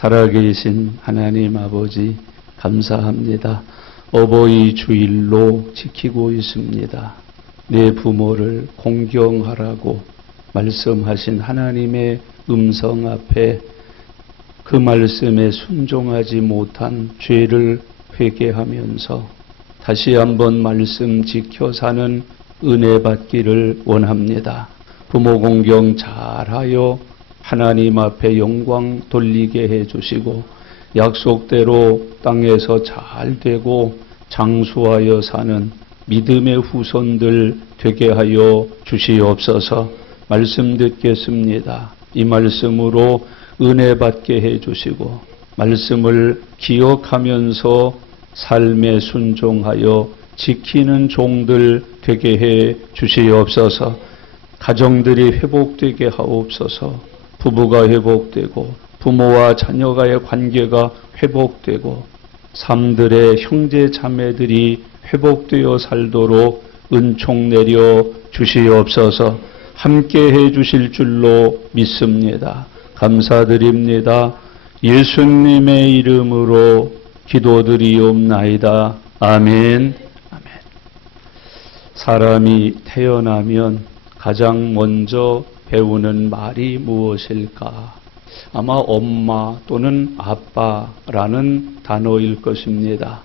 살아계신 하나님 아버지 감사합니다. 어버이 주일로 지키고 있습니다. 내 부모를 공경하라고 말씀하신 하나님의 음성 앞에 그 말씀에 순종하지 못한 죄를 회개하면서 다시 한번 말씀 지켜 사는 은혜 받기를 원합니다. 부모 공경 잘하여 하나님 앞에 영광 돌리게 해주시고 약속대로 땅에서 잘 되고 장수하여 사는 믿음의 후손들 되게 하여 주시옵소서. 말씀 듣겠습니다. 이 말씀으로 은혜 받게 해주시고 말씀을 기억하면서 삶에 순종하여 지키는 종들 되게 해 주시옵소서. 가정들이 회복되게 하옵소서. 부부가 회복되고 부모와 자녀가의 관계가 회복되고 삶들의 형제 자매들이 회복되어 살도록 은총 내려 주시옵소서. 함께 해 주실 줄로 믿습니다. 감사드립니다. 예수님의 이름으로 기도드리옵나이다. 아멘. 아멘. 사람이 태어나면 가장 먼저 배우는 말이 무엇일까? 아마 엄마 또는 아빠라는 단어일 것입니다.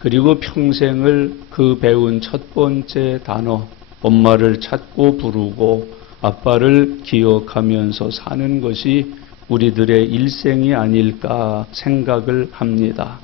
그리고 평생을 그 배운 첫 번째 단어, 엄마를 찾고 부르고 아빠를 기억하면서 사는 것이 우리들의 일생이 아닐까 생각을 합니다.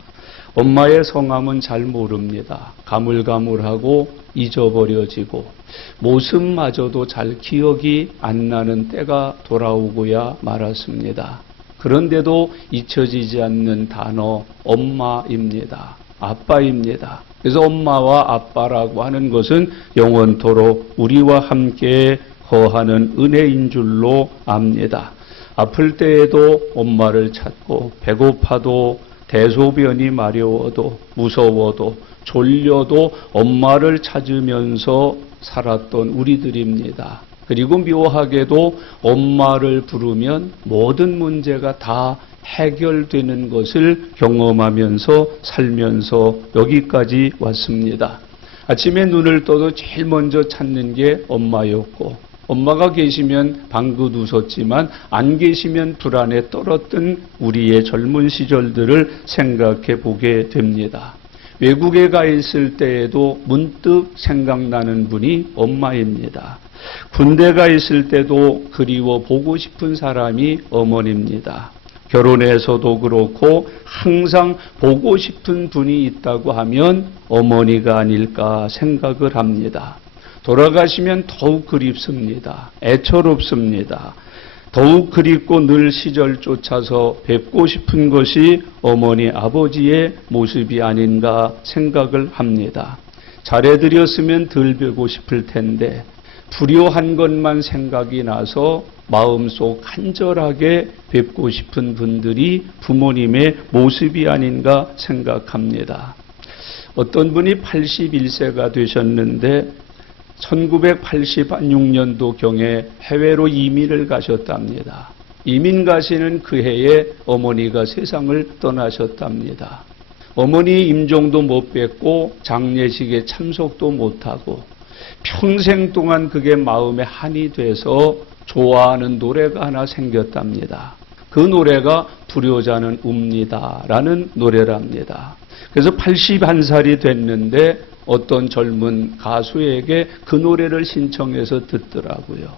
엄마의 성함은 잘 모릅니다. 가물가물하고 잊어버려지고 모습마저도 잘 기억이 안 나는 때가 돌아오고야 말았습니다. 그런데도 잊혀지지 않는 단어 엄마입니다. 아빠입니다. 그래서 엄마와 아빠라고 하는 것은 영원토록 우리와 함께 거하는 은혜인 줄로 압니다. 아플 때에도 엄마를 찾고 배고파도 대소변이 마려워도 무서워도 졸려도 엄마를 찾으면서 살았던 우리들입니다. 그리고 묘하게도 엄마를 부르면 모든 문제가 다 해결되는 것을 경험하면서 살면서 여기까지 왔습니다. 아침에 눈을 떠도 제일 먼저 찾는 게 엄마였고 엄마가 계시면 방긋 웃었지만 안 계시면 불안에 떨었던 우리의 젊은 시절들을 생각해 보게 됩니다. 외국에 가 있을 때에도 문득 생각나는 분이 엄마입니다. 군대 가 있을 때도 그리워 보고 싶은 사람이 어머니입니다. 결혼해서도 그렇고 항상 보고 싶은 분이 있다고 하면 어머니가 아닐까 생각을 합니다. 돌아가시면 더욱 그립습니다. 애처롭습니다. 더욱 그립고 늘 시절 쫓아서 뵙고 싶은 것이 어머니 아버지의 모습이 아닌가 생각을 합니다. 잘해드렸으면 덜 뵈고 싶을 텐데 불효한 것만 생각이 나서 마음속 간절하게 뵙고 싶은 분들이 부모님의 모습이 아닌가 생각합니다. 어떤 분이 81세가 되셨는데 1986년도경에 해외로 이민을 가셨답니다. 이민 가시는 그 해에 어머니가 세상을 떠나셨답니다. 어머니 임종도 못 뵙고 장례식에 참석도 못하고 평생 동안 그게 마음에 한이 돼서 좋아하는 노래가 하나 생겼답니다. 그 노래가 불효자는 웁니다 라는 노래랍니다. 그래서 81살이 됐는데 어떤 젊은 가수에게 그 노래를 신청해서 듣더라고요.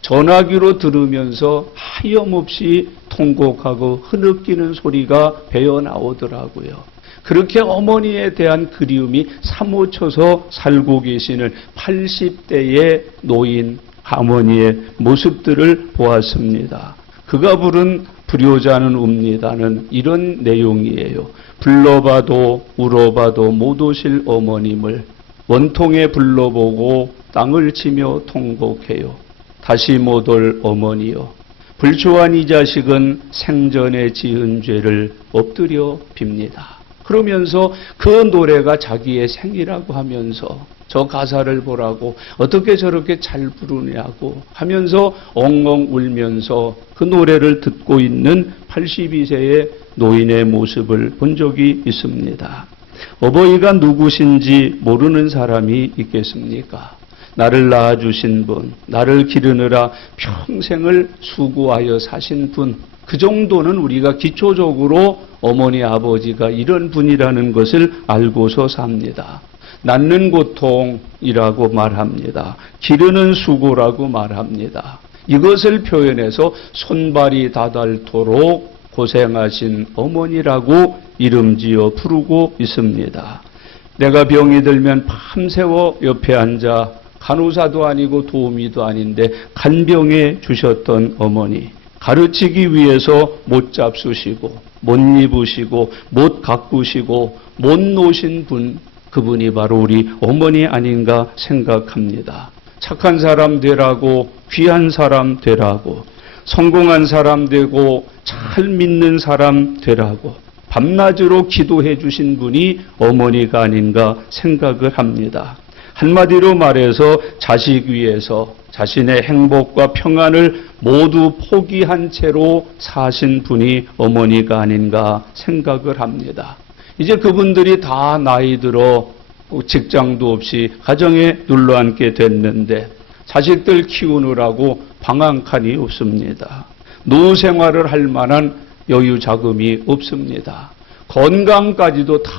전화기로 들으면서 하염없이 통곡하고 흐느끼는 소리가 배어 나오더라고요. 그렇게 어머니에 대한 그리움이 사무쳐서 살고 계시는 80대의 노인 어머니의 모습들을 보았습니다. 그가 부른 불효자는 웁니다는 이런 내용이에요. 불러봐도 울어봐도 못 오실 어머님을 원통에 불러보고 땅을 치며 통곡해요. 다시 못 올 어머니여. 불초한 이 자식은 생전에 지은 죄를 엎드려 빕니다. 그러면서 그 노래가 자기의 생이라고 하면서 저 가사를 보라고 어떻게 저렇게 잘 부르냐고 하면서 엉엉 울면서 그 노래를 듣고 있는 82세의 노인의 모습을 본 적이 있습니다. 어버이가 누구신지 모르는 사람이 있겠습니까? 나를 낳아주신 분, 나를 기르느라 평생을 수고하여 사신 분, 그 정도는 우리가 기초적으로 어머니 아버지가 이런 분이라는 것을 알고서 삽니다. 낳는 고통이라고 말합니다. 기르는 수고라고 말합니다. 이것을 표현해서 손발이 다닳도록 고생하신 어머니라고 이름지어 부르고 있습니다. 내가 병이 들면 밤새워 옆에 앉아 간호사도 아니고 도우미도 아닌데 간병해 주셨던 어머니, 가르치기 위해서 못 잡수시고 못 입으시고 못 가꾸시고 못 노신 분, 그분이 바로 우리 어머니 아닌가 생각합니다. 착한 사람 되라고, 귀한 사람 되라고, 성공한 사람 되고 잘 믿는 사람 되라고 밤낮으로 기도해 주신 분이 어머니가 아닌가 생각을 합니다. 한마디로 말해서 자식 위해서 자신의 행복과 평안을 모두 포기한 채로 사신 분이 어머니가 아닌가 생각을 합니다. 이제 그분들이 다 나이 들어 직장도 없이 가정에 눌러앉게 됐는데 자식들 키우느라고 방 한 칸이 없습니다. 노후 생활을 할 만한 여유 자금이 없습니다. 건강까지도 다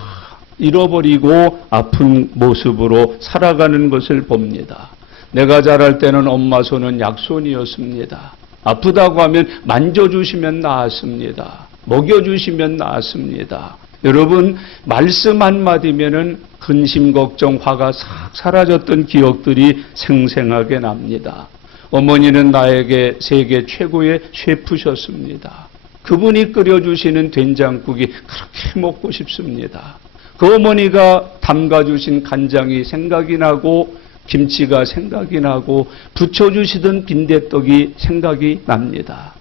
잃어버리고 아픈 모습으로 살아가는 것을 봅니다. 내가 자랄 때는 엄마 손은 약손이었습니다. 아프다고 하면 만져주시면 나았습니다. 먹여주시면 나았습니다. 여러분, 말씀 한마디면은 근심, 걱정, 화가 싹 사라졌던 기억들이 생생하게 납니다. 어머니는 나에게 세계 최고의 셰프셨습니다. 그분이 끓여주시는 된장국이 그렇게 먹고 싶습니다. 그 어머니가 담가주신 간장이 생각이 나고 김치가 생각이 나고 부쳐주시던 빈대떡이 생각이 납니다.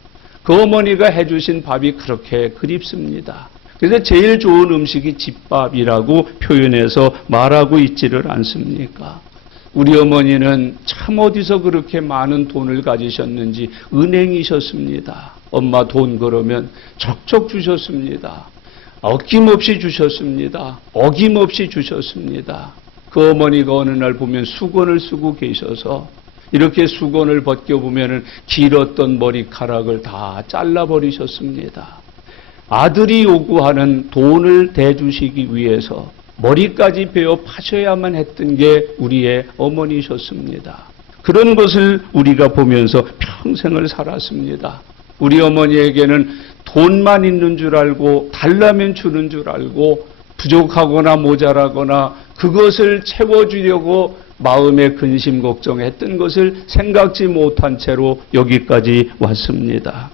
그 어머니가 해주신 밥이 그렇게 그립습니다. 그래서 제일 좋은 음식이 집밥이라고 표현해서 말하고 있지를 않습니까? 우리 어머니는 참 어디서 그렇게 많은 돈을 가지셨는지 은행이셨습니다. 엄마 돈 그러면 척척 주셨습니다. 어김없이 주셨습니다. 어김없이 주셨습니다. 그 어머니가 어느 날 보면 수건을 쓰고 계셔서 이렇게 수건을 벗겨보면 길었던 머리카락을 다 잘라버리셨습니다. 아들이 요구하는 돈을 대주시기 위해서 머리까지 베어 파셔야만 했던 게 우리의 어머니셨습니다. 그런 것을 우리가 보면서 평생을 살았습니다. 우리 어머니에게는 돈만 있는 줄 알고 달라면 주는 줄 알고 부족하거나 모자라거나 그것을 채워주려고 마음에 근심 걱정했던 것을 생각지 못한 채로 여기까지 왔습니다.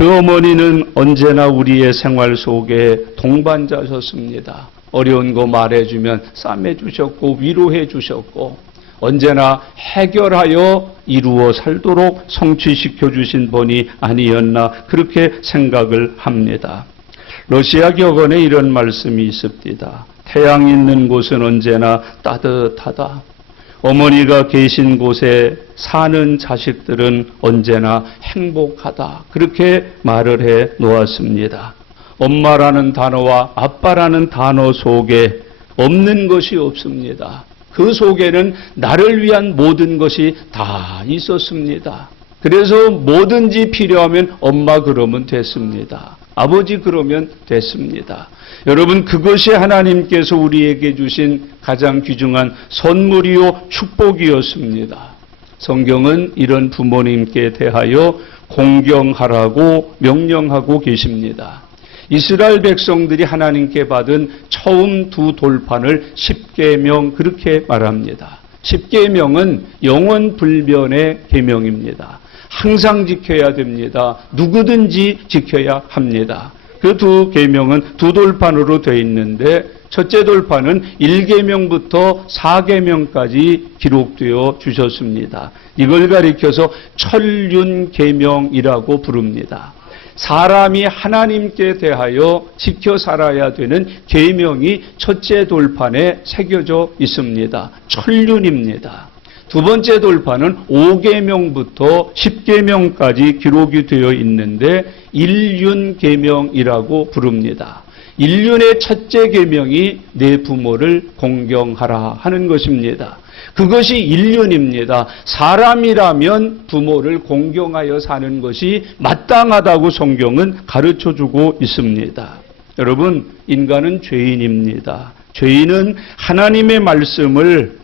그 어머니는 언제나 우리의 생활 속에 동반자셨습니다. 어려운 거 말해주면 싸매주셨고 위로해주셨고 언제나 해결하여 이루어 살도록 성취시켜 주신 분이 아니었나 그렇게 생각을 합니다. 러시아 격언에 이런 말씀이 있습니다. 태양 있는 곳은 언제나 따뜻하다. 어머니가 계신 곳에 사는 자식들은 언제나 행복하다. 그렇게 말을 해 놓았습니다. 엄마라는 단어와 아빠라는 단어 속에 없는 것이 없습니다. 그 속에는 나를 위한 모든 것이 다 있었습니다. 그래서 뭐든지 필요하면 엄마 그러면 됐습니다. 아버지 그러면 됐습니다. 여러분, 그것이 하나님께서 우리에게 주신 가장 귀중한 선물이요 축복이었습니다. 성경은 이런 부모님께 대하여 공경하라고 명령하고 계십니다. 이스라엘 백성들이 하나님께 받은 처음 두 돌판을 십계명 그렇게 말합니다. 십계명은 영원 불변의 계명입니다. 항상 지켜야 됩니다. 누구든지 지켜야 합니다. 그 두 계명은 두 돌판으로 되어 있는데 첫째 돌판은 1계명부터 4계명까지 기록되어 주셨습니다. 이걸 가리켜서 천륜계명이라고 부릅니다. 사람이 하나님께 대하여 지켜 살아야 되는 계명이 첫째 돌판에 새겨져 있습니다. 천륜입니다. 두 번째 돌판은 5계명부터 10계명까지 기록이 되어 있는데 일륜계명이라고 부릅니다. 일륜의 첫째 계명이 내 부모를 공경하라 하는 것입니다. 그것이 일륜입니다. 사람이라면 부모를 공경하여 사는 것이 마땅하다고 성경은 가르쳐주고 있습니다. 여러분, 인간은 죄인입니다. 죄인은 하나님의 말씀을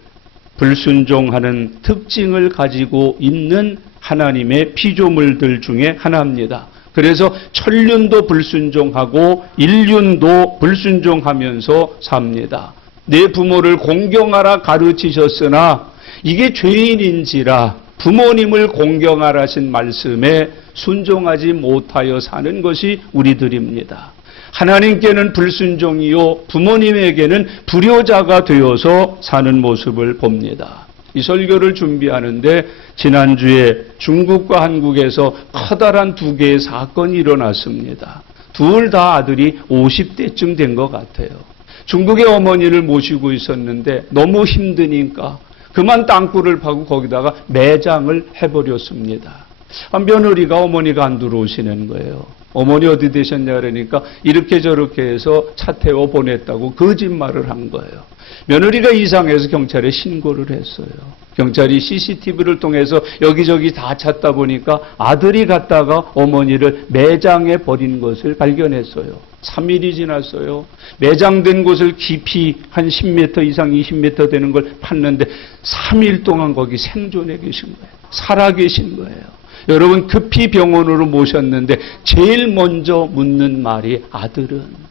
불순종하는 특징을 가지고 있는 하나님의 피조물들 중에 하나입니다. 그래서 천륜도 불순종하고 일륜도 불순종하면서 삽니다. 내 부모를 공경하라 가르치셨으나 이게 죄인인지라 부모님을 공경하라신 말씀에 순종하지 못하여 사는 것이 우리들입니다. 하나님께는 불순종이요 부모님에게는 불효자가 되어서 사는 모습을 봅니다. 이 설교를 준비하는데 지난주에 중국과 한국에서 커다란 두 개의 사건이 일어났습니다. 둘 다 아들이 50대쯤 된 것 같아요. 중국의 어머니를 모시고 있었는데 너무 힘드니까 그만 땅굴을 파고 거기다가 매장을 해버렸습니다. 며느리가 어머니가 안 들어오시는 거예요. 어머니 어디 되셨냐 그러니까 이렇게 저렇게 해서 차 태워 보냈다고 거짓말을 한 거예요. 며느리가 이상해서 경찰에 신고를 했어요. 경찰이 CCTV를 통해서 여기저기 다 찾다 보니까 아들이 갔다가 어머니를 매장에 버린 것을 발견했어요. 3일이 지났어요. 매장된 곳을 깊이 한 10m 이상 20m 되는 걸 팠는데 3일 동안 거기 생존해 계신 거예요. 살아 계신 거예요. 여러분 급히 병원으로 모셨는데 제일 먼저 묻는 말이 아들은,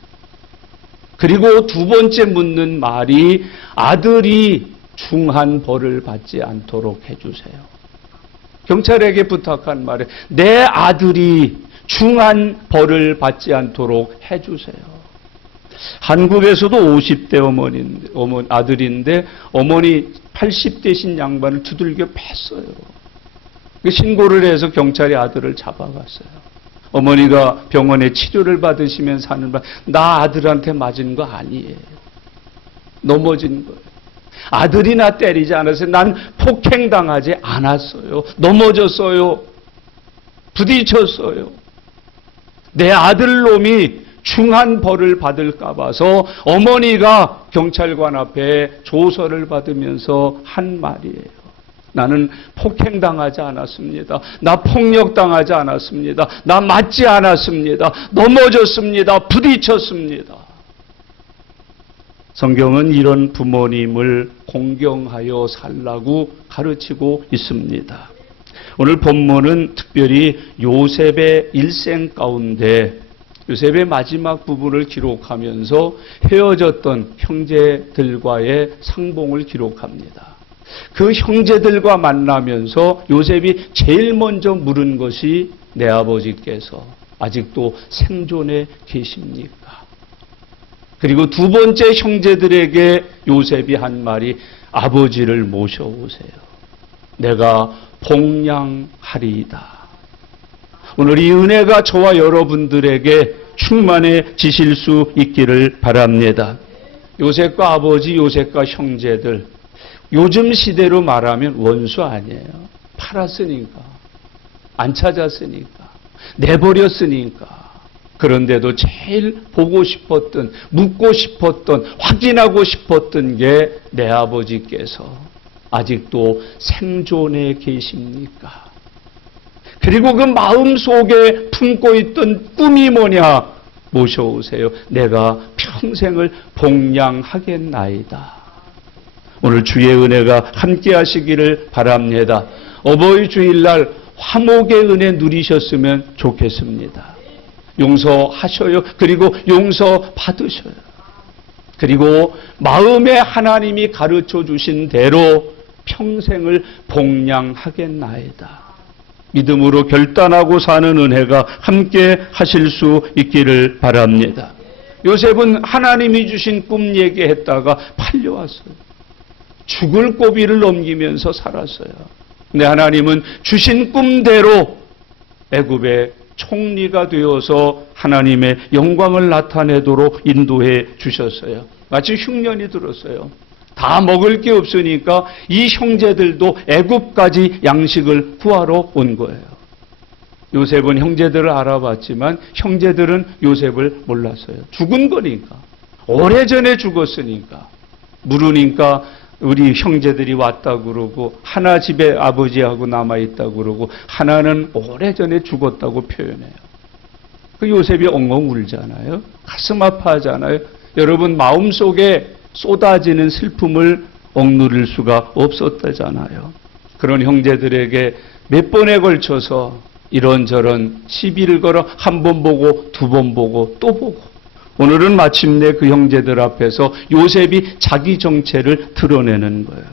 그리고 두 번째 묻는 말이 아들이 중한 벌을 받지 않도록 해주세요. 경찰에게 부탁한 말에 내 아들이 중한 벌을 받지 않도록 해주세요. 한국에서도 50대 아들인데 어머니 80대신 양반을 두들겨 팼어요. 신고를 해서 경찰이 아들을 잡아갔어요. 어머니가 병원에 치료를 받으시면서 하는 말, 나 아들한테 맞은 거 아니에요. 넘어진 거예요. 아들이 나 때리지 않았어요. 난 폭행당하지 않았어요. 넘어졌어요. 부딪혔어요. 내 아들놈이 중한 벌을 받을까 봐서 어머니가 경찰관 앞에 조서를 받으면서 한 말이에요. 나는 폭행당하지 않았습니다. 나 폭력당하지 않았습니다. 나 맞지 않았습니다. 넘어졌습니다. 부딪혔습니다. 성경은 이런 부모님을 공경하여 살라고 가르치고 있습니다. 오늘 본문은 특별히 요셉의 일생 가운데 요셉의 마지막 부분을 기록하면서 헤어졌던 형제들과의 상봉을 기록합니다. 그 형제들과 만나면서 요셉이 제일 먼저 물은 것이 내 아버지께서 아직도 생존해 계십니까? 그리고 두 번째 형제들에게 요셉이 한 말이 아버지를 모셔오세요. 내가 복양하리이다. 오늘 이 은혜가 저와 여러분들에게 충만해지실 수 있기를 바랍니다. 요셉과 아버지, 요셉과 형제들, 요즘 시대로 말하면 원수 아니에요. 팔았으니까, 안 찾았으니까, 내버렸으니까. 그런데도 제일 보고 싶었던, 묻고 싶었던, 확인하고 싶었던 게 내 아버지께서 아직도 생존해 계십니까? 그리고 그 마음속에 품고 있던 꿈이 뭐냐? 모셔오세요. 내가 평생을 복양하겠나이다. 오늘 주의 은혜가 함께 하시기를 바랍니다. 어버이 주일날 화목의 은혜 누리셨으면 좋겠습니다. 용서하셔요. 그리고 용서 받으셔요. 그리고 마음에 하나님이 가르쳐 주신 대로 평생을 복양하겠나이다. 믿음으로 결단하고 사는 은혜가 함께 하실 수 있기를 바랍니다. 요셉은 하나님이 주신 꿈 얘기했다가 팔려왔어요. 죽을 고비를 넘기면서 살았어요. 근데 하나님은 주신 꿈대로 애굽에 총리가 되어서 하나님의 영광을 나타내도록 인도해 주셨어요. 마치 흉년이 들었어요. 다 먹을 게 없으니까 이 형제들도 애굽까지 양식을 구하러 온 거예요. 요셉은 형제들을 알아봤지만 형제들은 요셉을 몰랐어요. 죽은 거니까. 오래전에 죽었으니까. 물으니까 우리 형제들이 왔다 그러고 하나 집에 아버지하고 남아있다 그러고 하나는 오래전에 죽었다고 표현해요. 그 요셉이 엉엉 울잖아요. 가슴 아파하잖아요. 여러분 마음속에 쏟아지는 슬픔을 억누를 수가 없었다잖아요. 그런 형제들에게 몇 번에 걸쳐서 이런저런 시비를 걸어 한 번 보고 두 번 보고 또 보고 오늘은 마침내 그 형제들 앞에서 요셉이 자기 정체를 드러내는 거예요.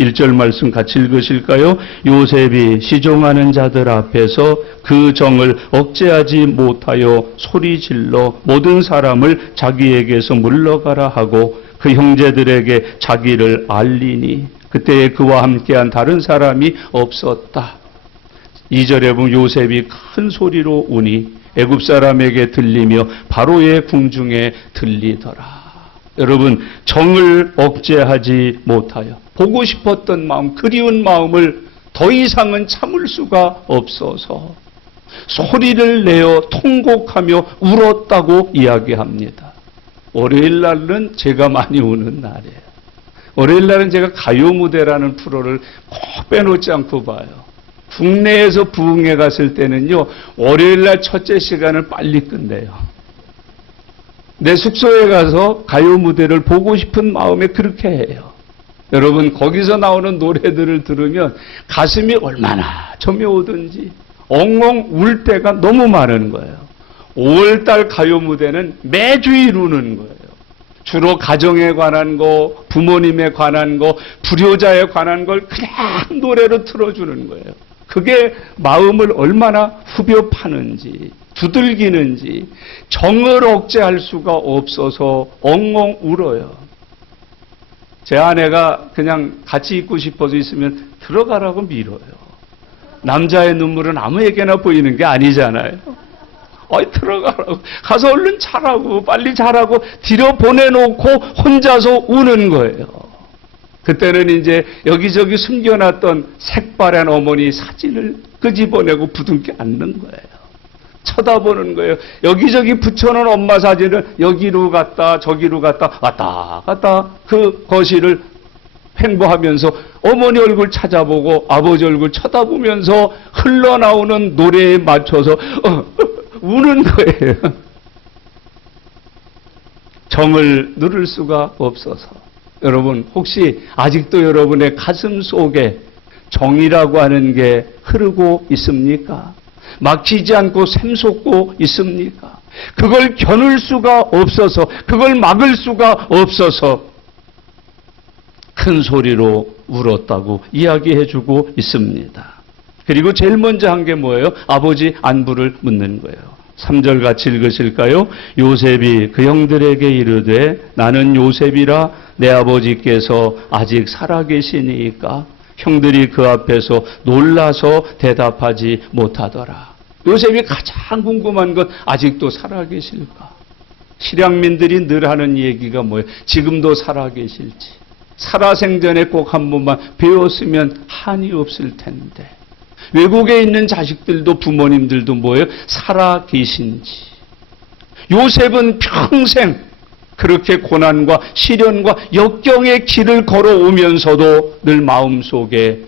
1절 말씀 같이 읽으실까요? 요셉이 시종하는 자들 앞에서 그 정을 억제하지 못하여 소리질러 모든 사람을 자기에게서 물러가라 하고 그 형제들에게 자기를 알리니 그때에 그와 함께한 다른 사람이 없었다. 2절에 보면 요셉이 큰 소리로 우니 애굽 사람에게 들리며 바로의 궁중에 들리더라. 여러분 정을 억제하지 못하여 보고 싶었던 마음, 그리운 마음을 더 이상은 참을 수가 없어서 소리를 내어 통곡하며 울었다고 이야기합니다. 월요일 날은 제가 많이 우는 날이에요. 월요일 날은 제가 가요 무대라는 프로를 꼭 빼놓지 않고 봐요. 국내에서 부흥회 갔을 때는요, 월요일날 첫째 시간을 빨리 끝내요. 내 숙소에 가서 가요 무대를 보고 싶은 마음에 그렇게 해요. 여러분, 거기서 나오는 노래들을 들으면 가슴이 얼마나 저며오든지 엉엉 울 때가 너무 많은 거예요. 5월달 가요 무대는 매주일 우는 거예요. 주로 가정에 관한 거, 부모님에 관한 거, 불효자에 관한 걸 그냥 노래로 틀어주는 거예요. 그게 마음을 얼마나 후벼 파는지, 두들기는지, 정을 억제할 수가 없어서 엉엉 울어요. 제 아내가 그냥 같이 있고 싶어서 있으면 들어가라고 밀어요. 남자의 눈물은 아무에게나 보이는 게 아니잖아요. 들어가라고. 가서 얼른 자라고, 빨리 자라고 뒤로 보내놓고 혼자서 우는 거예요. 그때는 이제 여기저기 숨겨놨던 색바랜 어머니 사진을 끄집어내고 부둥켜 앉는 거예요. 쳐다보는 거예요. 여기저기 붙여놓은 엄마 사진을 여기로 갔다 저기로 갔다 왔다 갔다 그 거실을 횡보하면서 어머니 얼굴 찾아보고 아버지 얼굴 쳐다보면서 흘러나오는 노래에 맞춰서 우는 거예요. 정을 누를 수가 없어서. 여러분 혹시 아직도 여러분의 가슴 속에 정이라고 하는 게 흐르고 있습니까? 막히지 않고 샘솟고 있습니까? 그걸 겨눌 수가 없어서, 그걸 막을 수가 없어서 큰 소리로 울었다고 이야기해주고 있습니다. 그리고 제일 먼저 한 게 뭐예요? 아버지 안부를 묻는 거예요. 3절 같이 읽으실까요? 요셉이 그 형들에게 이르되 나는 요셉이라 내 아버지께서 아직 살아계시니까 형들이 그 앞에서 놀라서 대답하지 못하더라. 요셉이 가장 궁금한 건 아직도 살아계실까? 실향민들이 늘 하는 얘기가 뭐예요? 지금도 살아계실지. 살아생전에 꼭 한 번만 배웠으면 한이 없을 텐데. 외국에 있는 자식들도 부모님들도 뭐예요? 살아계신지. 요셉은 평생 그렇게 고난과 시련과 역경의 길을 걸어오면서도 늘 마음속에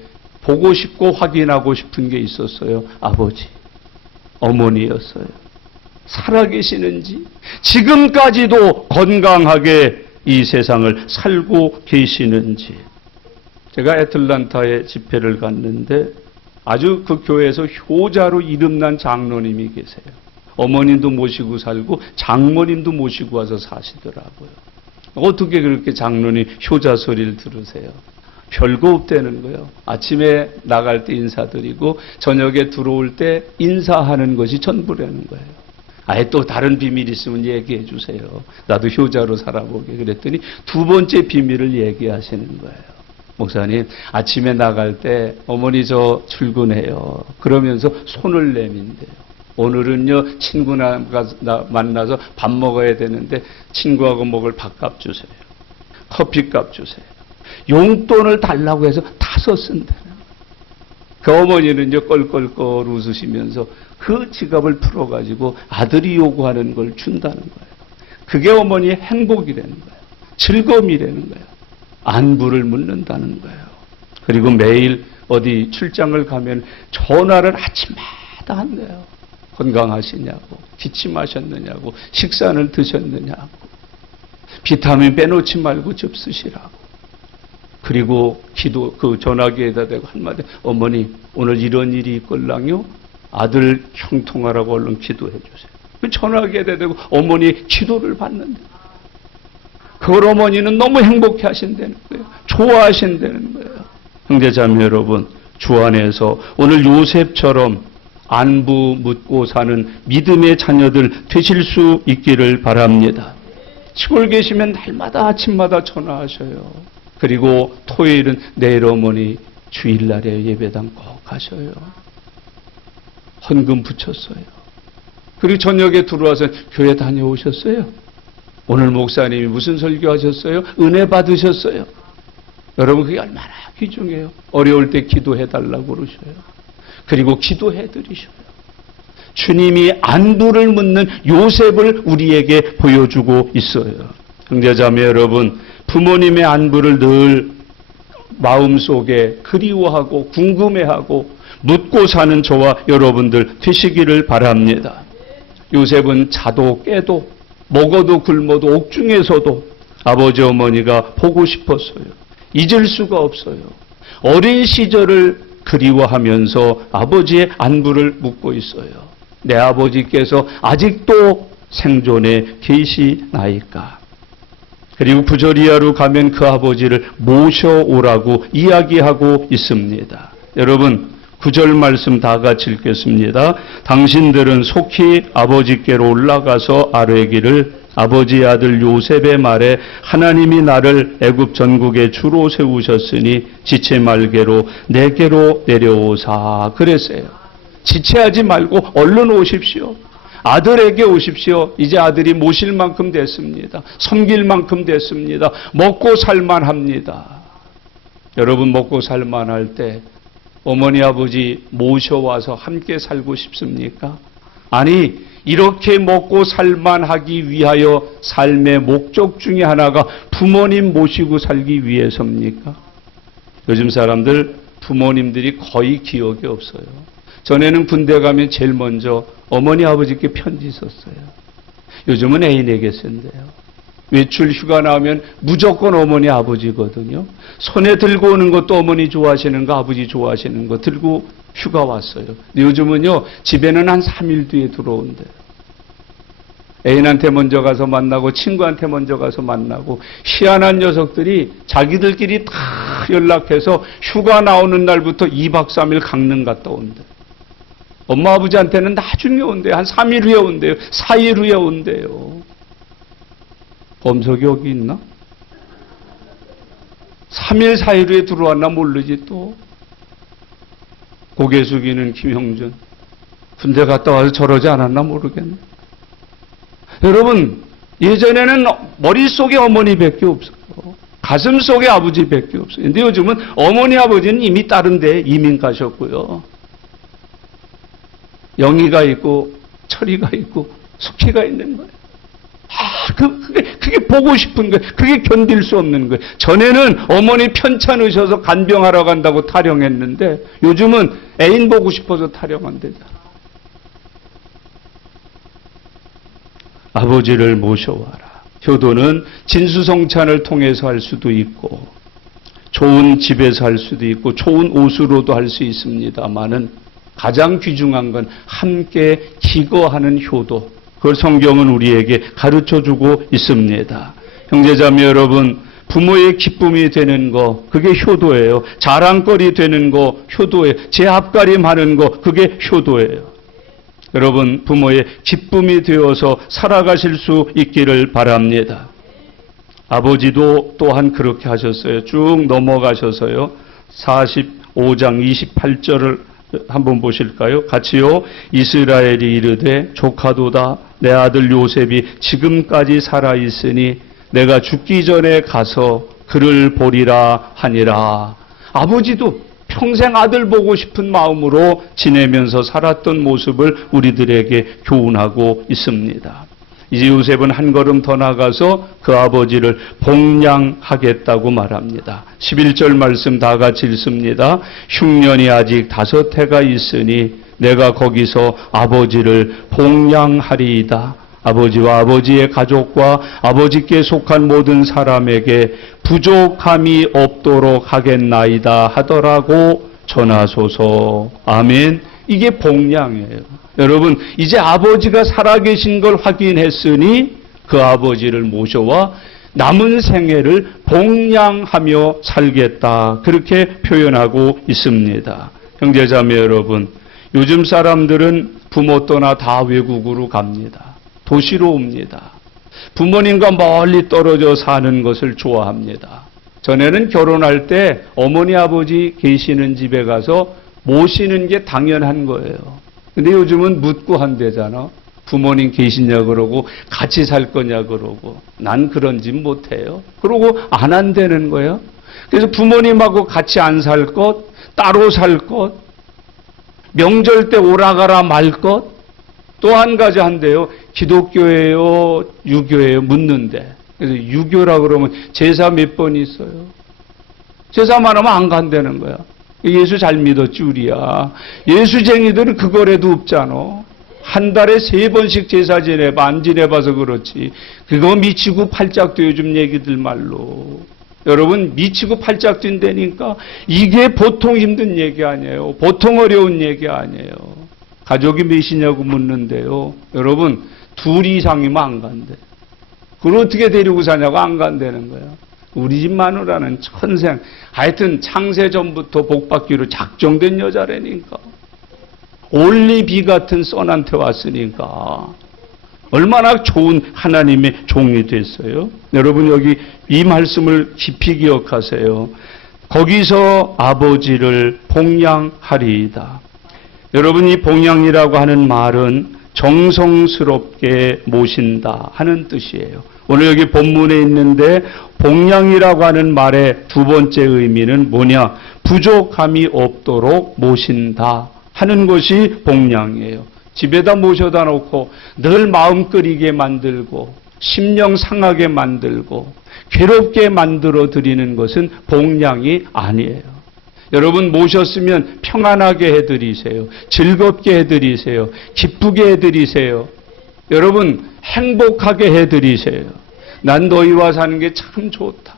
보고 싶고 확인하고 싶은 게 있었어요. 아버지, 어머니였어요. 살아계시는지, 지금까지도 건강하게 이 세상을 살고 계시는지. 제가 애틀란타에 집회를 갔는데 아주 그 교회에서 효자로 이름난 장로님이 계세요. 어머님도 모시고 살고 장모님도 모시고 와서 사시더라고요. 어떻게 그렇게 장로님 효자 소리를 들으세요? 별거 없다는 거예요. 아침에 나갈 때 인사드리고 저녁에 들어올 때 인사하는 것이 전부라는 거예요. 아예 또 다른 비밀 있으면 얘기해 주세요. 나도 효자로 살아보게. 그랬더니 두 번째 비밀을 얘기하시는 거예요. 목사님, 아침에 나갈 때 어머니 저 출근해요. 그러면서 손을 내민대요. 오늘은요, 친구나 만나서 밥 먹어야 되는데 친구하고 먹을 밥값 주세요. 커피값 주세요. 용돈을 달라고 해서 다 썼는다는. 그 어머니는요, 껄껄껄 웃으시면서 그 지갑을 풀어가지고 아들이 요구하는 걸 준다는 거예요. 그게 어머니의 행복이라는 거예요. 즐거움이라는 거예요. 안부를 묻는다는 거예요. 그리고 매일 어디 출장을 가면 전화를 아침마다 한대요. 건강하시냐고, 기침하셨느냐고, 식사는 드셨느냐고, 비타민 빼놓지 말고 접수시라고. 그리고 그 전화기에다 대고 한마디, 어머니 오늘 이런 일이 있걸랑요, 아들 형통하라고 얼른 기도해 주세요. 그 전화기에다 대고 어머니 기도를 받는데, 그걸 어머니는 너무 행복해 하신다는 거예요. 좋아하신다는 거예요. 형제자매 여러분, 주 안에서 오늘 요셉처럼 안부 묻고 사는 믿음의 자녀들 되실 수 있기를 바랍니다. 시골 계시면 날마다 아침마다 전화하셔요. 그리고 토요일은 내일 어머니 주일날에 예배당 꼭 가셔요. 헌금 붙였어요. 그리고 저녁에 들어와서 교회 다녀오셨어요? 오늘 목사님이 무슨 설교하셨어요? 은혜 받으셨어요? 여러분, 그게 얼마나 귀중해요. 어려울 때 기도해달라고 그러셔요. 그리고 기도해드리셔요. 주님이 안부를 묻는 요셉을 우리에게 보여주고 있어요. 형제자매 여러분, 부모님의 안부를 늘 마음속에 그리워하고 궁금해하고 묻고 사는 저와 여러분들 되시기를 바랍니다. 요셉은 자도 깨도 먹어도 굶어도 옥중에서도 아버지 어머니가 보고 싶었어요. 잊을 수가 없어요. 어린 시절을 그리워하면서 아버지의 안부를 묻고 있어요. 내 아버지께서 아직도 생존에 계시나이까. 그리고 부조리아로 가면 그 아버지를 모셔오라고 이야기하고 있습니다. 여러분, 9절 말씀 다 같이 읽겠습니다. 당신들은 속히 아버지께로 올라가서 아뢰기를, 아버지의 아들 요셉의 말에 하나님이 나를 애굽 전국에 주로 세우셨으니 지체 말게로 내게로 내려오사 그랬어요. 지체하지 말고 얼른 오십시오. 아들에게 오십시오. 이제 아들이 모실 만큼 됐습니다. 섬길 만큼 됐습니다. 먹고 살만합니다. 여러분, 먹고 살만할 때 어머니 아버지 모셔와서 함께 살고 싶습니까? 아니, 이렇게 먹고 살만하기 위하여 삶의 목적 중에 하나가 부모님 모시고 살기 위해서입니까? 요즘 사람들 부모님들이 거의 기억이 없어요. 전에는 군대 가면 제일 먼저 어머니 아버지께 편지 썼어요. 요즘은 애인에게 쓴대요. 외출 휴가 나오면 무조건 어머니 아버지거든요. 손에 들고 오는 것도 어머니 좋아하시는 거 아버지 좋아하시는 거 들고 휴가 왔어요. 근데 요즘은요, 집에는 한 3일 뒤에 들어온대요. 애인한테 먼저 가서 만나고 친구한테 먼저 가서 만나고, 희한한 녀석들이 자기들끼리 다 연락해서 휴가 나오는 날부터 2박 3일 강릉 갔다 온대요. 엄마 아버지한테는 나중에 온대요. 한 3일 후에 온대요. 4일 후에 온대요. 범석이 여기 있나? 3일 4일 후에 들어왔나 모르지 또. 고개 숙이는 김형준. 군대 갔다 와서 저러지 않았나 모르겠네. 여러분, 예전에는 머릿속에 어머니밖에 없어요. 가슴 속에 아버지밖에 없어요. 근데 요즘은 어머니 아버지는 이미 다른 데 이민 가셨고요. 영희가 있고 철이가 있고 숙희가 있는 거예요. 그게 보고 싶은 거예요. 그게 견딜 수 없는 거예요. 전에는 어머니 편찮으셔서 간병하러 간다고 타령했는데 요즘은 애인 보고 싶어서 타령한대잖아. 아버지를 모셔와라. 효도는 진수성찬을 통해서 할 수도 있고 좋은 집에서 할 수도 있고 좋은 옷으로도 할 수 있습니다만은 가장 귀중한 건 함께 기거하는 효도. 그걸 성경은 우리에게 가르쳐주고 있습니다. 형제자매 여러분, 부모의 기쁨이 되는 거 그게 효도예요. 자랑거리 되는 거 효도예요. 제 앞가림하는 거 그게 효도예요. 여러분, 부모의 기쁨이 되어서 살아가실 수 있기를 바랍니다. 아버지도 또한 그렇게 하셨어요. 쭉 넘어가셔서요. 45장 28절을 한번 보실까요? 같이요. 이스라엘이 이르되 조카도다 내 아들 요셉이 지금까지 살아 있으니 내가 죽기 전에 가서 그를 보리라 하니라. 아버지도 평생 아들 보고 싶은 마음으로 지내면서 살았던 모습을 우리들에게 교훈하고 있습니다. 이제 요셉은 한 걸음 더 나가서 그 아버지를 복량하겠다고 말합니다. 11절 말씀 다 같이 읽습니다. 흉년이 아직 5해가 있으니 내가 거기서 아버지를 복량하리이다. 아버지와 아버지의 가족과 아버지께 속한 모든 사람에게 부족함이 없도록 하겠나이다 하더라고 전하소서. 아멘. 이게 복량이에요. 여러분, 이제 아버지가 살아계신 걸 확인했으니 그 아버지를 모셔와 남은 생애를 복량하며 살겠다. 그렇게 표현하고 있습니다. 형제자매 여러분, 요즘 사람들은 부모 떠나 다 외국으로 갑니다. 도시로 옵니다. 부모님과 멀리 떨어져 사는 것을 좋아합니다. 전에는 결혼할 때 어머니 아버지 계시는 집에 가서 모시는 게 당연한 거예요. 근데 요즘은 묻고 한대잖아. 부모님 계시냐 그러고 같이 살 거냐 그러고 난 그런 짓 못해요. 그러고 안 한다는 거예요. 그래서 부모님하고 같이 안 살 것, 따로 살 것, 명절 때 오라가라 말 것, 또 한 가지 한대요. 기독교예요, 유교예요 묻는데. 그래서 유교라 그러면 제사 몇 번 있어요. 제사만 하면 안 간다는 거야. 예수 잘 믿었지 우리야. 예수쟁이들은 그거라도 없잖아. 한 달에 3번씩 제사 지내봐. 안 지내봐서 그렇지. 그거 미치고 팔짝 뛰어 요즘 얘기들 말로. 여러분 미치고 팔짝 뛴다니까 이게 보통 힘든 얘기 아니에요. 보통 어려운 얘기 아니에요. 가족이 몇이냐고 묻는데요. 여러분 2 이상이면 안 간대. 그걸 어떻게 데리고 사냐고 안 간다는 거야. 우리 집 마누라는 천생 하여튼 창세 전부터 복받기로 작정된 여자라니까. 올리비 같은 선한테 왔으니까 얼마나 좋은 하나님의 종이 됐어요. 여러분 여기 이 말씀을 깊이 기억하세요. 거기서 아버지를 복양하리이다. 여러분 이 복양이라고 하는 말은 정성스럽게 모신다 하는 뜻이에요. 오늘 여기 본문에 있는데 복양이라고 하는 말의 2번째 의미는 뭐냐? 부족함이 없도록 모신다 하는 것이 복양이에요. 집에다 모셔다 놓고 늘 마음 끓이게 만들고 심령 상하게 만들고 괴롭게 만들어 드리는 것은 복양이 아니에요. 여러분 모셨으면 평안하게 해드리세요. 즐겁게 해드리세요. 기쁘게 해드리세요. 여러분 행복하게 해드리세요. 난 너희와 사는 게 참 좋다.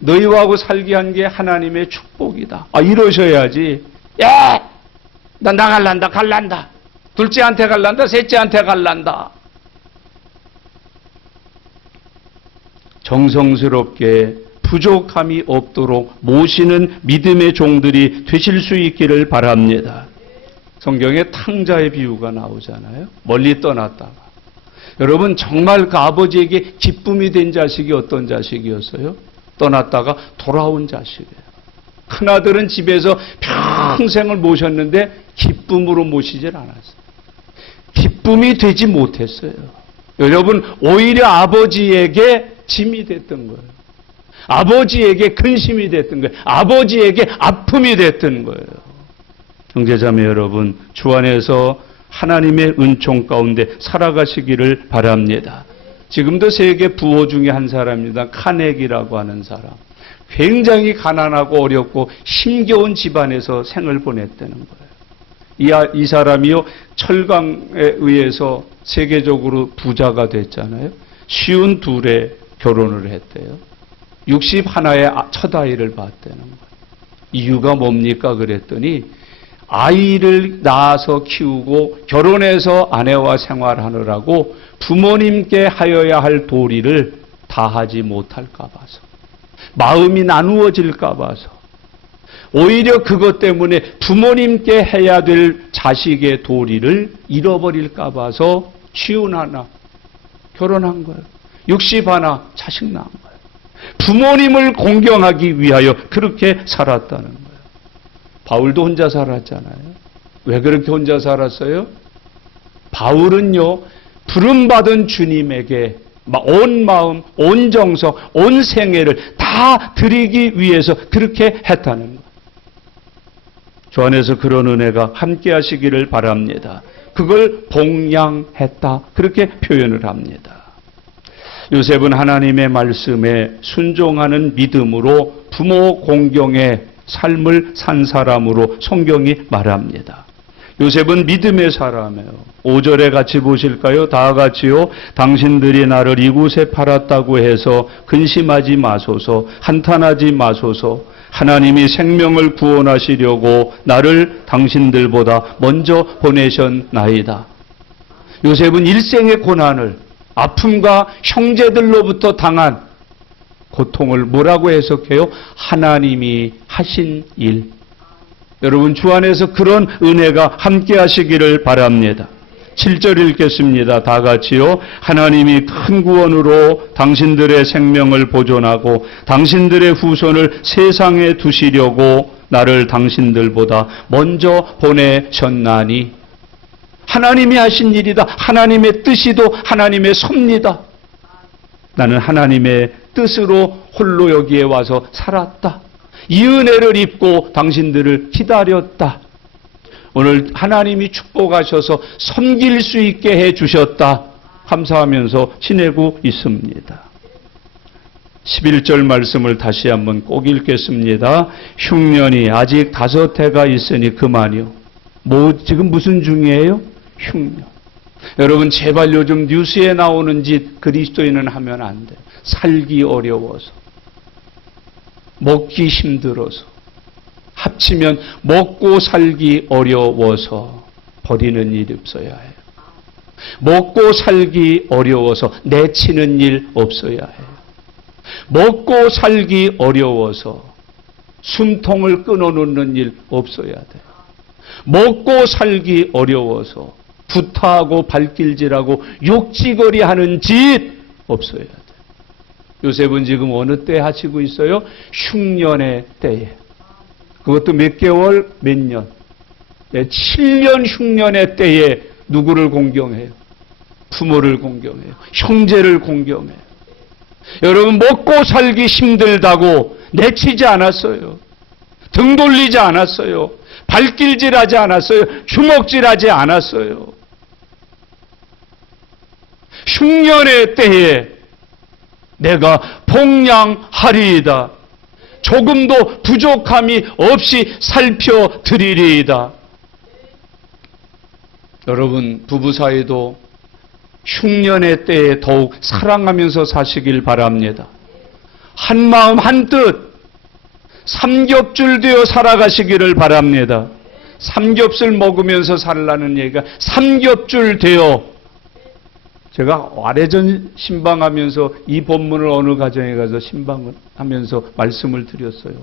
너희하고 살게 한 게 하나님의 축복이다. 이러셔야지. 야! 나 나갈란다 갈란다. 둘째한테 갈란다 셋째한테 갈란다. 정성스럽게 부족함이 없도록 모시는 믿음의 종들이 되실 수 있기를 바랍니다. 성경에 탕자의 비유가 나오잖아요. 멀리 떠났다가. 여러분 정말 그 아버지에게 기쁨이 된 자식이 어떤 자식이었어요? 떠났다가 돌아온 자식이에요. 큰아들은 집에서 평생을 모셨는데 기쁨으로 모시질 않았어요. 기쁨이 되지 못했어요. 여러분 오히려 아버지에게 짐이 됐던 거예요. 아버지에게 근심이 됐던 거예요. 아버지에게 아픔이 됐던 거예요. 형제자매 여러분, 주 안에서 하나님의 은총 가운데 살아가시기를 바랍니다. 지금도 세계 부호 중에 한 사람입니다. 카네기라고 하는 사람. 굉장히 가난하고 어렵고 힘겨운 집안에서 생을 보냈다는 거예요. 이 사람이요, 철강에 의해서 세계적으로 부자가 됐잖아요. 52에 결혼을 했대요. 61의 첫 아이를 봤다는 거예요. 이유가 뭡니까? 그랬더니 아이를 낳아서 키우고 결혼해서 아내와 생활하느라고 부모님께 하여야 할 도리를 다 하지 못할까 봐서, 마음이 나누어질까 봐서, 오히려 그것 때문에 부모님께 해야 될 자식의 도리를 잃어버릴까 봐서 51 결혼한 거예요. 61 자식 낳은 거예요. 부모님을 공경하기 위하여 그렇게 살았다는 거예요. 바울도 혼자 살았잖아요. 왜 그렇게 혼자 살았어요? 바울은요, 부름받은 주님에게 온 마음, 온 정성, 온 생애를 다 드리기 위해서 그렇게 했다는 거예요. 주 안에서 그런 은혜가 함께 하시기를 바랍니다. 그걸 봉양했다. 그렇게 표현을 합니다. 요셉은 하나님의 말씀에 순종하는 믿음으로 부모 공경의 삶을 산 사람으로 성경이 말합니다. 요셉은 믿음의 사람이에요. 5절에 같이 보실까요? 다 같이요. 당신들이 나를 이곳에 팔았다고 해서 근심하지 마소서, 한탄하지 마소서. 하나님이 생명을 구원하시려고 나를 당신들보다 먼저 보내셨나이다. 요셉은 일생의 고난을, 아픔과 형제들로부터 당한 고통을 뭐라고 해석해요? 하나님이 하신 일. 여러분, 주 안에서 그런 은혜가 함께 하시기를 바랍니다. 7절 읽겠습니다. 다 같이요. 하나님이 큰 구원으로 당신들의 생명을 보존하고 당신들의 후손을 세상에 두시려고 나를 당신들보다 먼저 보내셨나니. 하나님이 하신 일이다. 하나님의 뜻이도 하나님의 섭니다. 나는 하나님의 뜻으로 홀로 여기에 와서 살았다. 이 은혜를 입고 당신들을 기다렸다. 오늘 하나님이 축복하셔서 섬길 수 있게 해주셨다. 감사하면서 지내고 있습니다. 11절 말씀을 다시 한번 꼭 읽겠습니다. 흉년이 아직 5해가 있으니 그만이요. 지금 무슨 중이에요? 흉년. 여러분, 제발 요즘 뉴스에 나오는 짓 그리스도인은 하면 안 돼요. 살기 어려워서, 먹기 힘들어서, 합치면 먹고 살기 어려워서 버리는 일이 없어야 해요. 먹고 살기 어려워서 내치는 일 없어야 해요. 먹고 살기 어려워서 숨통을 끊어놓는 일 없어야 돼요. 먹고 살기 어려워서 구타하고 발길질하고 욕지거리 하는 짓 없어야 돼요. 요셉은 지금 어느 때 하시고 있어요? 흉년의 때에. 그것도 몇 개월, 몇 년. 7년 흉년의 때에 누구를 공경해요? 부모를 공경해요. 형제를 공경해요. 여러분, 먹고 살기 힘들다고 내치지 않았어요. 등 돌리지 않았어요. 발길질하지 않았어요. 주먹질하지 않았어요. 흉년의 때에 내가 봉양하리이다. 조금도 부족함이 없이 살펴드리리이다. 여러분, 부부 사이도 흉년의 때에 더욱 사랑하면서 사시길 바랍니다. 한마음 한뜻 삼겹줄 되어 살아가시기를 바랍니다. 삼겹살 먹으면서 살라는 얘기가 삼겹줄 되어. 제가 아래전 신방하면서 이 본문을 어느 가정에 가서 신방을 하면서 말씀을 드렸어요.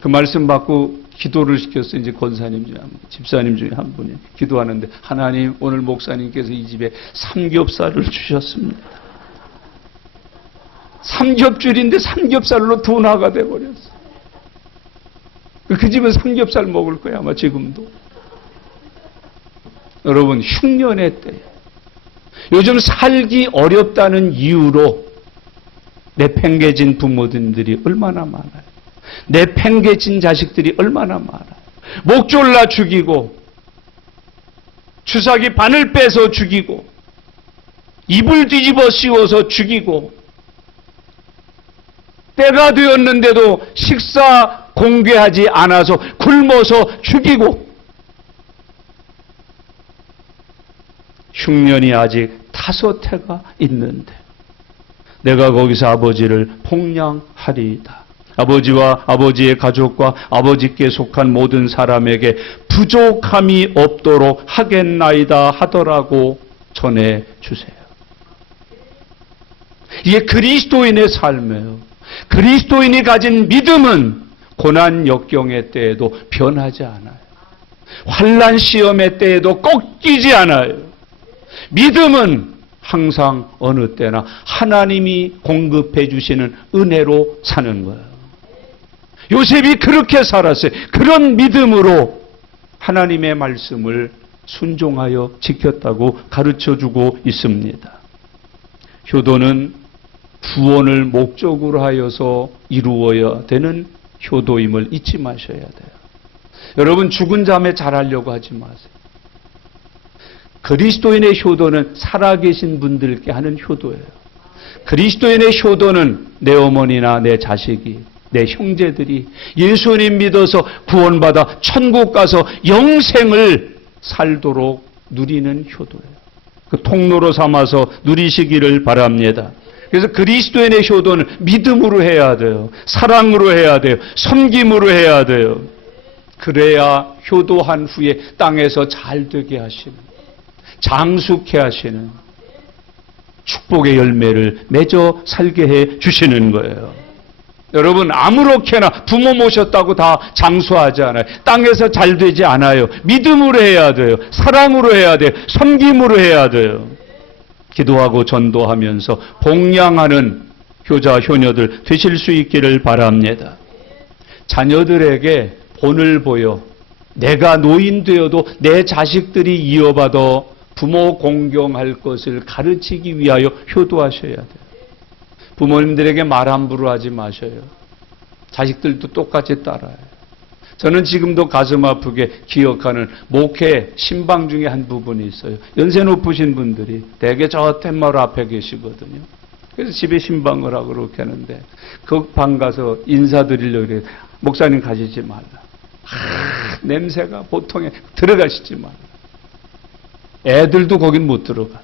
그 말씀 받고 기도를 시켰어요. 이제 권사님 중에 집사님 중에 한 분이 기도하는데, 하나님, 오늘 목사님께서 이 집에 삼겹살을 주셨습니다. 삼겹줄인데 삼겹살로 둔화가 돼버렸어요. 그 집은 삼겹살 먹을 거야, 아마 지금도. 여러분, 흉년의 때, 요즘 살기 어렵다는 이유로 내팽개진 부모님들이 얼마나 많아요. 내팽개친 자식들이 얼마나 많아요. 목 졸라 죽이고, 주사기 바늘 빼서 죽이고, 이불 뒤집어 씌워서 죽이고, 때가 되었는데도 식사 공개하지 않아서 굶어서 죽이고, 흉년이 아직 5해가 있는데 내가 거기서 아버지를 봉양하리이다. 아버지와 아버지의 가족과 아버지께 속한 모든 사람에게 부족함이 없도록 하겠나이다 하더라고 전해주세요. 이게 그리스도인의 삶이에요. 그리스도인이 가진 믿음은 고난 역경의 때에도 변하지 않아요. 환난 시험의 때에도 꺾이지 않아요. 믿음은 항상 어느 때나 하나님이 공급해 주시는 은혜로 사는 거예요. 요셉이 그렇게 살았어요. 그런 믿음으로 하나님의 말씀을 순종하여 지켰다고 가르쳐주고 있습니다. 효도는 구원을 목적으로 하여서 이루어야 되는 효도임을 잊지 마셔야 돼요. 여러분, 죽은 자매 잘하려고 하지 마세요. 그리스도인의 효도는 살아계신 분들께 하는 효도예요. 그리스도인의 효도는 내 어머니나 내 자식이, 내 형제들이 예수님 믿어서 구원받아 천국 가서 영생을 살도록 누리는 효도예요. 그 통로로 삼아서 누리시기를 바랍니다. 그래서 그리스도인의 효도는 믿음으로 해야 돼요. 사랑으로 해야 돼요. 섬김으로 해야 돼요. 그래야 효도한 후에 땅에서 잘 되게 하시는, 장수케 하시는 축복의 열매를 맺어 살게 해 주시는 거예요. 여러분, 아무렇게나 부모 모셨다고 다 장수하지 않아요. 땅에서 잘 되지 않아요. 믿음으로 해야 돼요. 사랑으로 해야 돼요. 섬김으로 해야 돼요. 기도하고 전도하면서 봉양하는 효자, 효녀들 되실 수 있기를 바랍니다. 자녀들에게 본을 보여 내가 노인 되어도 내 자식들이 이어받아 부모 공경할 것을 가르치기 위하여 효도하셔야 돼요. 부모님들에게 말 함부로 하지 마셔요. 자식들도 똑같이 따라요. 저는 지금도 가슴 아프게 기억하는 목회 신방 중에 한 부분이 있어요. 연세 높으신 분들이 대개 저 툇마루 앞에 계시거든요. 그래서 집에 신방을 하고 그렇게 하는데 그 방 가서 인사드리려고 그래요. 목사님 가시지 말라. 냄새가 보통에 들어가시지 말라. 애들도 거긴 못 들어간다.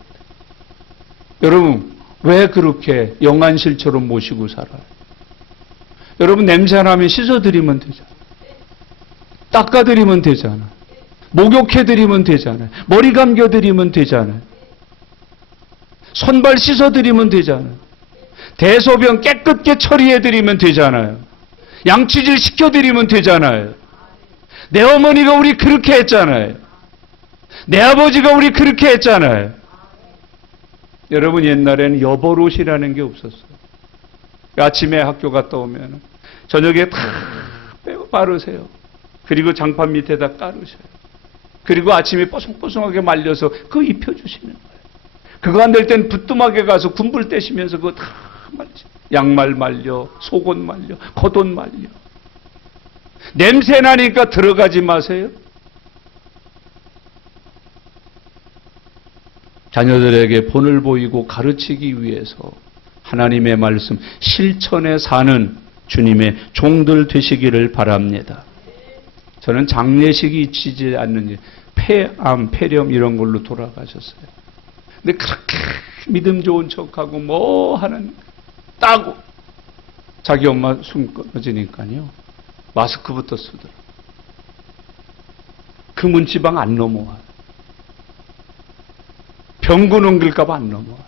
여러분, 왜 그렇게 영안실처럼 모시고 살아요? 여러분, 냄새나면 씻어드리면 되잖아요. 닦아드리면 되잖아요. 목욕해드리면 되잖아요. 머리 감겨드리면 되잖아요. 손발 씻어드리면 되잖아요. 대소변 깨끗게 처리해드리면 되잖아요. 양치질 시켜드리면 되잖아요. 내 어머니가 우리 그렇게 했잖아요. 내 아버지가 우리 그렇게 했잖아요. 여러분, 옛날에는 여벌옷이라는 게 없었어요. 아침에 학교 갔다 오면 저녁에 다 빼고 바르세요. 그리고 장판 밑에다 깔으셔요. 그리고 아침에 뽀송뽀송하게 말려서 그거 입혀주시는 거예요. 그거 안 될 땐 부뚜막에 가서 군불 떼시면서 그거 다 말리죠. 양말 말려, 속옷 말려, 겉옷 말려. 냄새 나니까 들어가지 마세요. 자녀들에게 본을 보이고 가르치기 위해서 하나님의 말씀 실천에 사는 주님의 종들 되시기를 바랍니다. 저는 장례식이 있지 않는지 폐암, 폐렴 이런 걸로 돌아가셨어요. 근데 그렇게 믿음 좋은 척하고 뭐 하는 따고 자기 엄마 숨 끊어지니까요. 마스크부터 쓰더라. 그 문지방 안 넘어와요. 병구 넘길까 봐 안 넘어와요.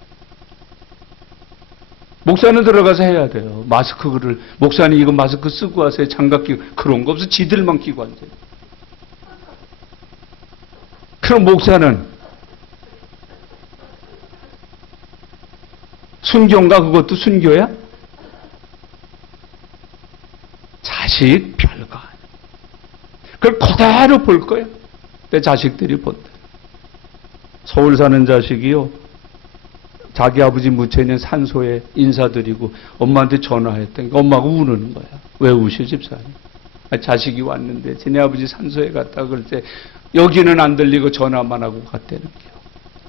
목사는 들어가서 해야 돼요. 마스크를. 목사님 이거 마스크 쓰고 와서 장갑 끼고. 그런 거 없어. 지들만 끼고 앉아요. 그럼 목사는 순교인가? 그것도 순교야? 자식 별거 아니야. 그걸 그대로 볼 거야. 내 자식들이 본다. 서울 사는 자식이요. 자기 아버지 무채년 산소에 인사드리고 엄마한테 전화했더니 엄마가 우는 거야. 왜 우셔 집사님? 자식이 왔는데 쟤네 아버지 산소에 갔다 그럴 때 여기는 안 들리고 전화만 하고 갔다는 거야.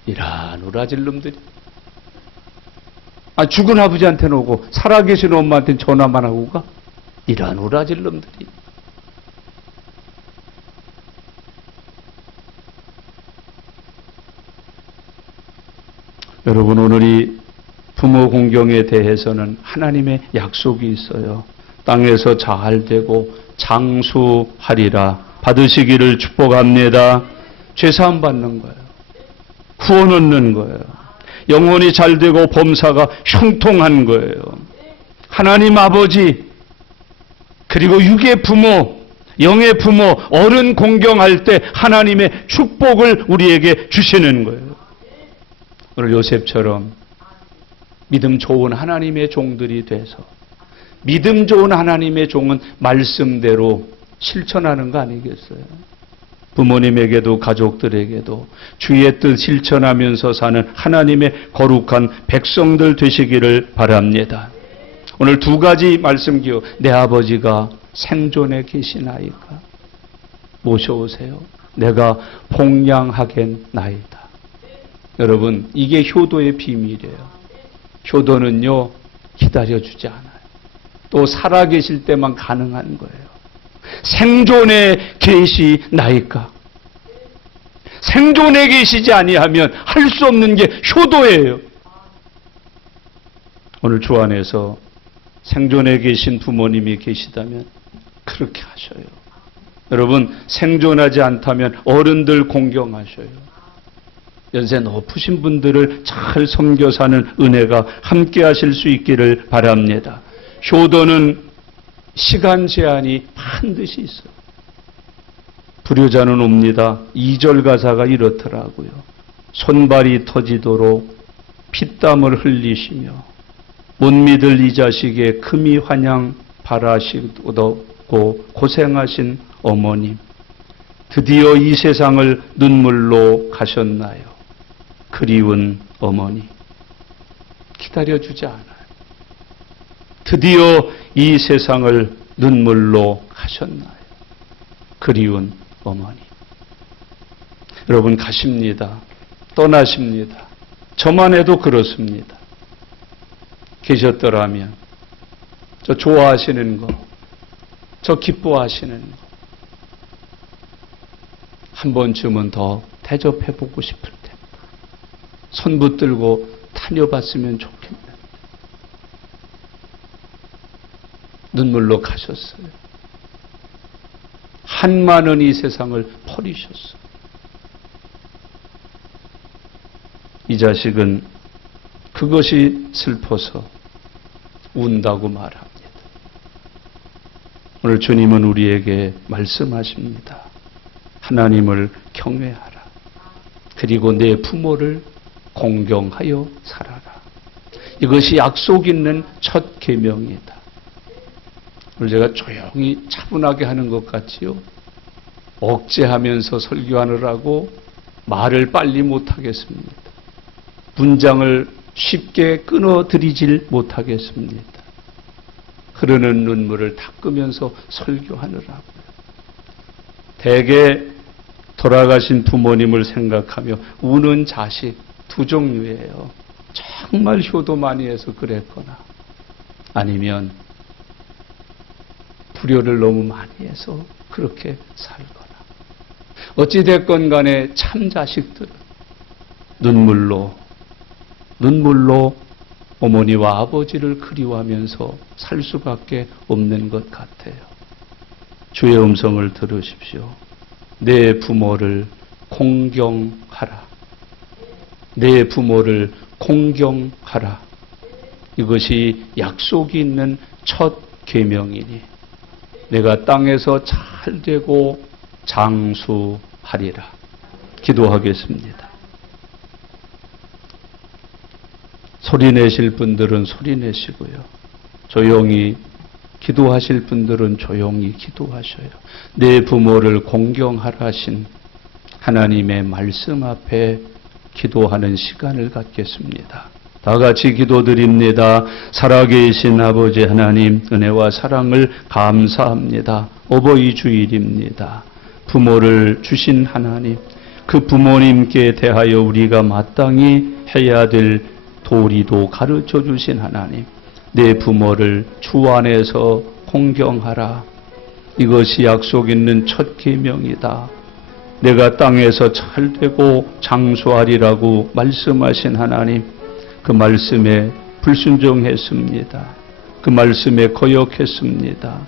이런 우라질 놈들이. 죽은 아버지한테는 오고 살아계신 엄마한테는 전화만 하고 가? 이런 우라질 놈들이. 여러분, 오늘 이 부모 공경에 대해서는 하나님의 약속이 있어요. 땅에서 잘 되고 장수하리라. 받으시기를 축복합니다. 죄사함 받는 거예요. 구원 얻는 거예요. 영혼이 잘 되고 범사가 형통한 거예요. 하나님 아버지 그리고 육의 부모, 영의 부모, 어른 공경할 때 하나님의 축복을 우리에게 주시는 거예요. 오늘 요셉처럼 믿음 좋은 하나님의 종들이 돼서 믿음 좋은 하나님의 종은 말씀대로 실천하는 거 아니겠어요? 부모님에게도 가족들에게도 주의 뜻 실천하면서 사는 하나님의 거룩한 백성들 되시기를 바랍니다. 오늘 두 가지 말씀 기억. 내 아버지가 생존에 계시나이까 모셔오세요. 내가 봉양하겠나이다. 여러분, 이게 효도의 비밀이에요. 효도는요, 기다려주지 않아요. 또 살아계실 때만 가능한 거예요. 생존에 계시나이까. 생존에 계시지 아니하면 할 수 없는 게 효도예요. 오늘 주 안에서 생존에 계신 부모님이 계시다면 그렇게 하셔요. 여러분, 생존하지 않다면 어른들 공경하셔요. 연세 높으신 분들을 잘 섬겨 사는 은혜가 함께 하실 수 있기를 바랍니다. 효도는 시간 제한이 반드시 있어요. 불효자는 옵니다. 2절 가사가 이렇더라고요. 손발이 터지도록 피땀을 흘리시며 못 믿을 이 자식의 금이 환양 바라시고 고생하신 어머님, 드디어 이 세상을 눈물로 가셨나요? 그리운 어머니, 기다려주지 않아요. 드디어 이 세상을 눈물로 가셨나요? 그리운 어머니. 여러분, 가십니다. 떠나십니다. 저만 해도 그렇습니다. 계셨더라면 저 좋아하시는 거, 저 기뻐하시는 거 한 번쯤은 더 대접해보고 싶을 텐데 손 붙들고 다녀봤으면 좋겠는데 눈물로 가셨어요. 한많은 이 세상을 버리셨어요. 이 자식은 그것이 슬퍼서 운다고 말합니다. 오늘 주님은 우리에게 말씀하십니다. 하나님을 경외하라. 그리고 내 부모를 공경하여 살아라. 이것이 약속 있는 첫 계명이다. 오늘 제가 조용히 차분하게 하는 것 같지요? 억제하면서 설교하느라고 말을 빨리 못하겠습니다. 문장을 쉽게 끊어드리질 못하겠습니다. 흐르는 눈물을 닦으면서 설교하느라고요. 대개 돌아가신 부모님을 생각하며 우는 자식 두 종류예요. 정말 효도 많이 해서 그랬거나 아니면 불효를 너무 많이 해서 그렇게 살거나. 어찌됐건 간에 참 자식들은 눈물로 어머니와 아버지를 그리워하면서 살 수밖에 없는 것 같아요. 주의 음성을 들으십시오. 내 부모를 공경하라. 내 부모를 공경하라. 이것이 약속이 있는 첫 계명이니 내가 땅에서 잘 되고 장수하리라. 기도하겠습니다. 소리 내실 분들은 소리 내시고요. 조용히 기도하실 분들은 조용히 기도하셔요. 내 부모를 공경하라 하신 하나님의 말씀 앞에 기도하는 시간을 갖겠습니다. 다 같이 기도드립니다. 살아계신 아버지 하나님, 은혜와 사랑을 감사합니다. 어버이 주일입니다. 부모를 주신 하나님, 그 부모님께 대하여 우리가 마땅히 해야 될 도리도 가르쳐 주신 하나님, 내 부모를 주 안에서 공경하라. 이것이 약속 있는 첫 계명이다. 내가 땅에서 잘되고 장수하리라고 말씀하신 하나님, 그 말씀에 불순종했습니다. 그 말씀에 거역했습니다.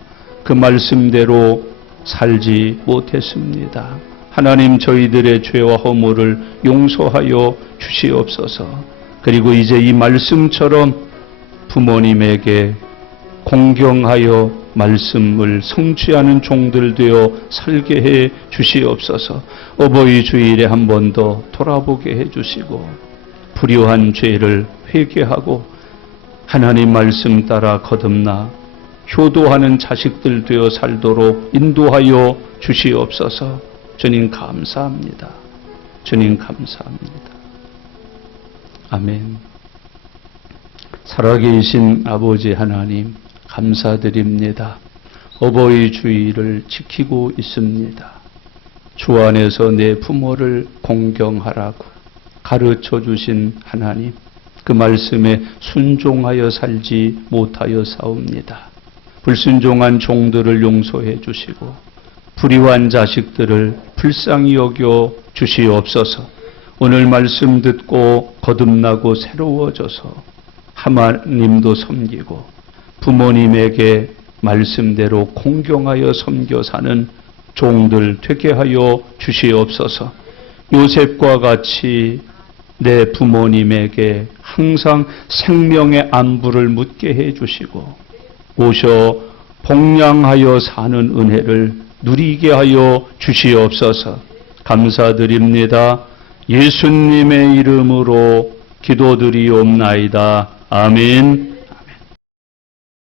그 말씀대로 살지 못했습니다. 하나님, 저희들의 죄와 허물을 용서하여 주시옵소서. 그리고 이제 이 말씀처럼 부모님에게 공경하여 말씀을 성취하는 종들 되어 살게 해 주시옵소서. 어버이 주일에 한 번 더 돌아보게 해 주시고 불효한 죄를 회개하고 하나님 말씀 따라 거듭나 효도하는 자식들 되어 살도록 인도하여 주시옵소서. 주님 감사합니다. 주님 감사합니다. 아멘. 살아계신 아버지 하나님 감사드립니다. 어버이 주일을 지키고 있습니다. 주 안에서 내 부모를 공경하라고 가르쳐 주신 하나님, 그 말씀에 순종하여 살지 못하여 싸웁니다. 불순종한 종들을 용서해 주시고 불의한 자식들을 불쌍히 여겨 주시옵소서. 오늘 말씀 듣고 거듭나고 새로워져서 하나님도 섬기고 부모님에게 말씀대로 공경하여 섬겨 사는 종들 되게 하여 주시옵소서. 요셉과 같이 내 부모님에게 항상 생명의 안부를 묻게 해 주시고 오셔 복량하여 사는 은혜를 누리게 하여 주시옵소서. 감사드립니다. 예수님의 이름으로 기도드리옵나이다. 아멘.